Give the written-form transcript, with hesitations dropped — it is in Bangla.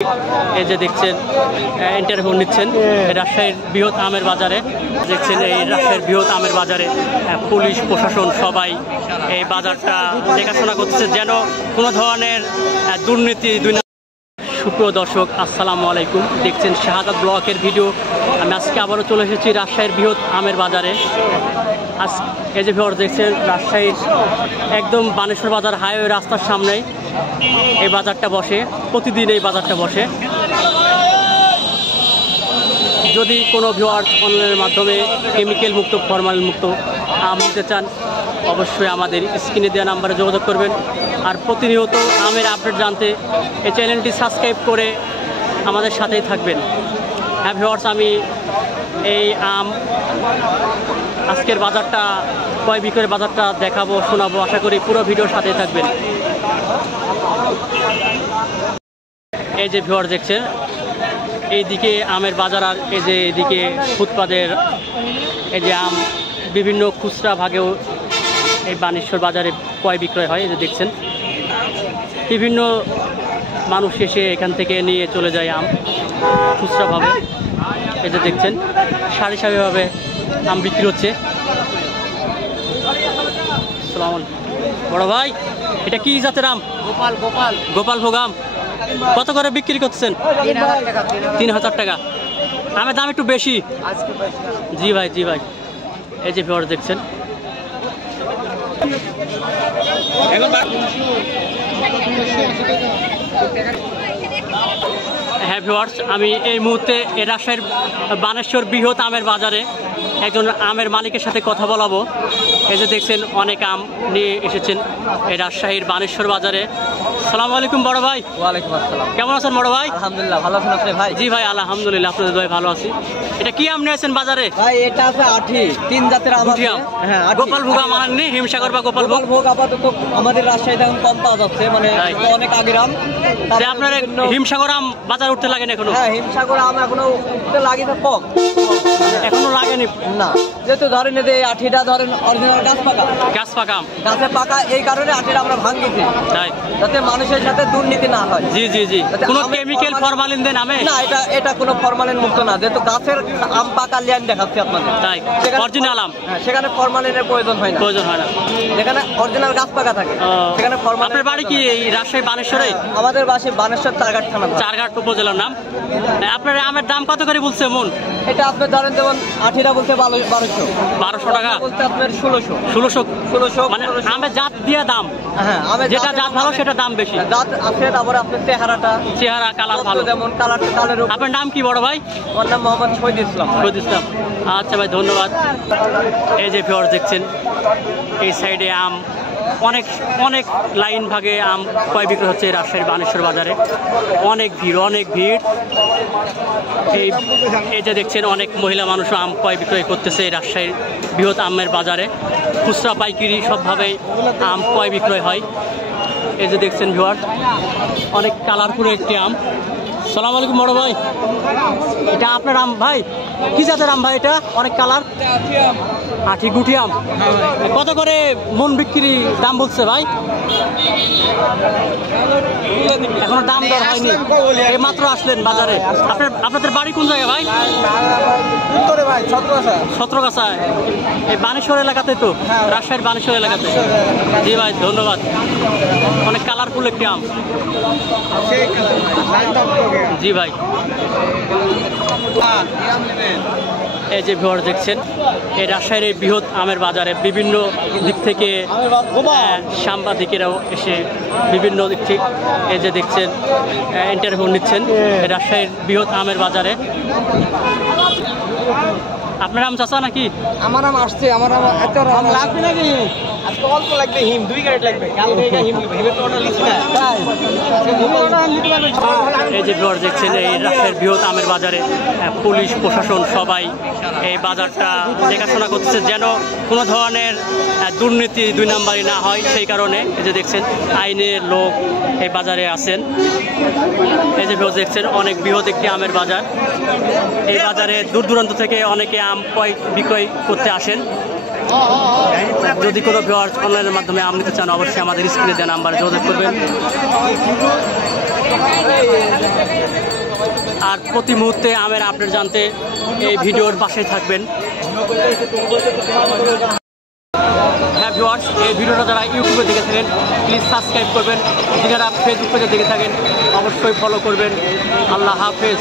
এই যে দেখছেন ইন্টারভিউ নিচ্ছেন রাজশাহীর বৃহৎ আমের বাজারে। দেখছেন এই রাজশাহীর বৃহৎ আমের বাজারে পুলিশ প্রশাসন সবাই এই বাজারটা দেখাশোনা করছে যেন কোনো ধরনের দুর্নীতি। সুপ্রিয় দর্শক, আসসালামু আলাইকুম। দেখছেন শাহাদাত ব্লকের ভিডিও। আমি আজকে আবারও চলে এসেছি রাজশাহীর বৃহৎ আমের বাজারে। আজ এই যে ভিউয়ার্স দেখছেন রাজশাহীর একদম বানেশ্বর বাজার হাইওয়ে রাস্তার সামনেই এই বাজারটা বসে। প্রতিদিন এই বাজারটা বসে। যদি কোনো ভিউয়ার্স অনলাইনের মাধ্যমে কেমিক্যাল মুক্ত ফরমালিন মুক্ত আম নিতে চান অবশ্যই আমাদের স্ক্রিনে দেওয়া নাম্বারে যোগাযোগ করবেন। আর প্রতিনিয়ত আমের আপডেট জানতে এই চ্যানেলটি সাবস্ক্রাইব করে আমাদের সাথেই থাকবেন। হ্যাঁ ভিউয়ার্স, আমি এই আম আজকের বাজারটা ক্রয় বিক্রয়ের বাজারটা দেখাবো, শোনাবো। আশা করি পুরো ভিডিওর সাথেই থাকবেন। এই যে ভিউয়ার্স দেখছেন এইদিকে আমের বাজার, আর এই যে এদিকে ফুটপাতের এই যে আম বিভিন্ন খুচরা ভাগেও এই বানেশ্বর বাজারে ক্রয় বিক্রয় হয়। এই যে দেখছেন বিভিন্ন মানুষ এসে এখান থেকে নিয়ে চলে যায় আম খুচরাভাবে। এই যে দেখছেন সারি সারিভাবে আম বিক্রি হচ্ছে। আসসালামু আলাইকুম বড় ভাই, এটা কি জাতের আম? গোপালভোগ আম। কত করে বিক্রি করছেন? 3000 টাকা। আমের দাম একটু বেশি। জি ভাই, জি ভাই। এই যে ভিউয়ার্স দেখছেন হ্যাঁ ভিউয়ার্স, আমি এই মুহূর্তে রাজশাহীর বানেশ্বর বৃহৎ আমের বাজারে একজন আমের মালিকের সাথে কথা বলাবো। এই যে দেখছেন অনেক আম নিয়ে এসেছেন এই রাজশাহীর বানেশ্বর বাজারে। সালামু আলাইকুম বড় ভাই। ওয়ালাইকুম আসসালাম। কেমন আছেন বড় ভাই? আলহামদুলিল্লাহ, ভালো আছেন আপনি ভাই? জি ভাই, আলহামদুলিল্লাহ, আপনাদের দয়ায় ভালো আছি। এটা কি আম নিয়েছেন বাজারে? ভাই এটা আছে আঠি, 3 জাতের আম আছে। হ্যাঁ, গোপালভোগ আম আনেননি? হিমসাগর বা গোপালভোগ আপাতত আমাদের রাজশাহীতে এখন কম পাওয়া যাচ্ছে, মানে অনেক আগের আম। আপনার হিমসাগর আম বাজার উঠতে লাগেন এখনো? হ্যাঁ, হিমসাগর আম এখনো উঠতে লাগে না, কম এখনো লাগেনি না। যেহেতু ধরেন যে আঠিটা ধরেন অরিজিনাল গাছ পাকা আম, গাছে পাকা, এই কারণে আঠিটা আমরা ভাঙিয়েছি তাই যাতে মানুষের সাথে দুর্নীতি না হয়। জি জি জি। কোনো কেমিক্যাল ফরমালিন দেন আমে? না, এটা কোনো ফরমালিন মুক্ত না। যেহেতু গাছের আম পাকা লিয়ান দেখাচ্ছি আপনাদের, তাই অরিজিনাল আম। হ্যাঁ, সেখানে ফরমালিনের প্রয়োজন হয় না। যেখানে অরিজিনাল গাছ পাকা থাকে সেখানে ফরমালিন। আপনার বাড়ি কি এই রাজশাহী বানেশ্বরে? আমাদের বাসী বানেশ্বর চারঘাট থানা। চারঘাট উপজেলার নাম। আপনার আমের দাম কত করে বলছে মন? এটা আপনার ধরেন যেমন আঠিটা বলতে 1200 টাকা, বলতে আপনার 1600 মানে আমের জাত দিয়ে দাম। হ্যাঁ, যেটা জাত ভালো সেটা দাম বেশি। জাত আছে, তারপরে আপনার চেহারা কালার ভালো, যেমন কালারের। আপনার নাম কি বড় ভাই? আমার নাম মোহাম্মদ শহীদ ইসলাম। আচ্ছা ভাই, ধন্যবাদ। এই যে ভিউয়ার্স দেখছেন এই সাইডে আম অনেক অনেক লাইন ভাগে আম ক্রয় বিক্রয় হচ্ছে রাজশাহীর বানেশ্বর বাজারে। অনেক ভিড়। এই যে দেখছেন অনেক মহিলা মানুষ আম ক্রয় বিক্রয় করতেছে রাজশাহীর বৃহৎ আমের বাজারে। খুচরা পাইকারি সবভাবেই আম ক্রয় বিক্রয় হয়। এই যে দেখছেন ভিউয়ার্স অনেক কালারফুল একটি আম। সালাম আলাইকুম বড় ভাই, এটা আপনার আম ভাই? কি জাতের আম ভাই এটা? অনেক কালার, আঠি গুটি আম। কত করে মন বিক্রি দাম বলছে ভাই? এখনো দাম দর হয়নি, এই মাত্র আসলেন বাজারে। আপনাদের বাড়ি কোন জায়গায় ভাই? ছত্রগাছায়, এই বানেশ্বর এলাকাতে তো? রাজশাহীর বানেশ্বর এলাকাতে। জি ভাই, ধন্যবাদ। অনেক কালারফুল একটি আম। জি ভাই। এই যে ভিউয়ার্স দেখছেন এই রাজশাহীর বৃহৎ আমের বাজারে বিভিন্ন দিক থেকে সাংবাদিকেরাও এসে বিভিন্ন দিক থেকে এই যে দেখছেন ইন্টারভিউ নিচ্ছেন রাজশাহীর বৃহৎ আমের বাজারে। আপনার আম চাচা নাকি? আমার আম আসছে। আমার আম এত লাগবে নাকি? আজকে অল্প লাগবে, হিম 2 ক্যারেট লাগবে। কালকে এটা হিমের তোটা লিছি না। এই যে ভিউয়ার্স দেখছেন এই রাজশাহীর বৃহৎ আমের বাজারে পুলিশ প্রশাসন সবাই এই বাজারটা দেখাশোনা করছে যেন কোনো ধরনের দুর্নীতি 2 নাম্বারই না হয়। সেই কারণে এই যে দেখছেন আইনের লোক এই বাজারে আছেন। এই যে ভিউয়ার্স দেখছেন অনেক বৃহৎ একটি আমের বাজার। এই বাজারে দূর দূরান্ত থেকে অনেকে আম ক্রয় বিক্রয় করতে আসেন। যদি কোনো ভিউয়ার্স অনলাইনের মাধ্যমে আম নিতে চান অবশ্যই আমাদের স্ক্রিনে দেওয়া নাম্বারে যোগাযোগ করবেন। আর প্রতি মুহূর্তে আমের আপডেট জানতে এই ভিডিওর পাশে থাকবেন। হ্যাঁ ভিউয়ার্স, এই ভিডিওটা যারা ইউটিউবে দেখে থাকেন প্লিজ সাবস্ক্রাইব করবেন, যারা ফেসবুক পেজে দেখে থাকেন অবশ্যই ফলো করবেন। আল্লাহ হাফেজ।